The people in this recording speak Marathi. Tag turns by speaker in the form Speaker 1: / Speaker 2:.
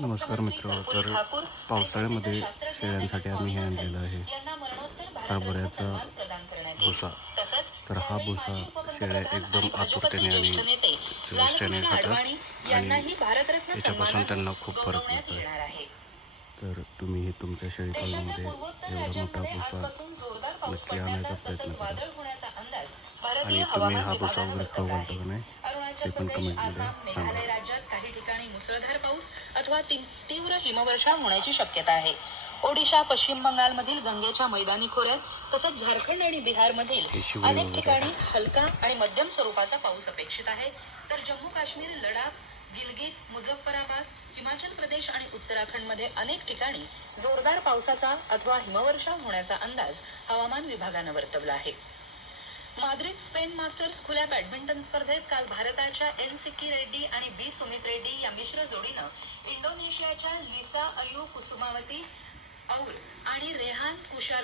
Speaker 1: नमस्कार मित्र तर पावसाळ्यामध्ये शेळ्यांसाठी आम्ही हे आणलेलं आहे. हरभऱ्याचा भुसा. तर हा भुसा शेळ्या एकदम आतुरतेने आणि चविष्टाने खातात आणि याच्यापासून त्यांना खूप फरक पडतो आहे तर तुम्ही हे तुमच्या शेळी पालनामध्ये एवढा मोठा भुसा नक्की आणायचा प्रयत्न करा. आणि तुम्ही हा भुसा वगैरे खाऊ घालता का नाही ते पण कमेंटमध्ये सांगा.
Speaker 2: अथवा तीव्र हिमवर्षाव होण्याची शक्यता आहे. ओडिशा पश्चिम बंगालमधील गंगेच्या मैदानी खोऱ्यात तसंच झारखंड आणि बिहारमधील अनेक ठिकाणी हलका आणि मध्यम स्वरूपाचा पाऊस अपेक्षित आहे. तर जम्मू काश्मीर लडाख गिलगित मुझफ्फराबाद हिमाचल प्रदेश आणि उत्तराखंडमध्ये अनेक ठिकाणी जोरदार पावसाचा अथवा हिमवर्षाव होण्याचा अंदाज हवामान विभागानं वर्तवला आहे. माद्रिद स्पेन मास्टर्स खुल्या बॅडमिंटन स्पर्धेत काल भारताच्या एन सिक्की रेड्डी आणि बी सुमित रेड्डी या मिश्र जोडीनं इंडोनेशियाच्या लिसा अयू कुसुमावती औल आणि रेहान कुशार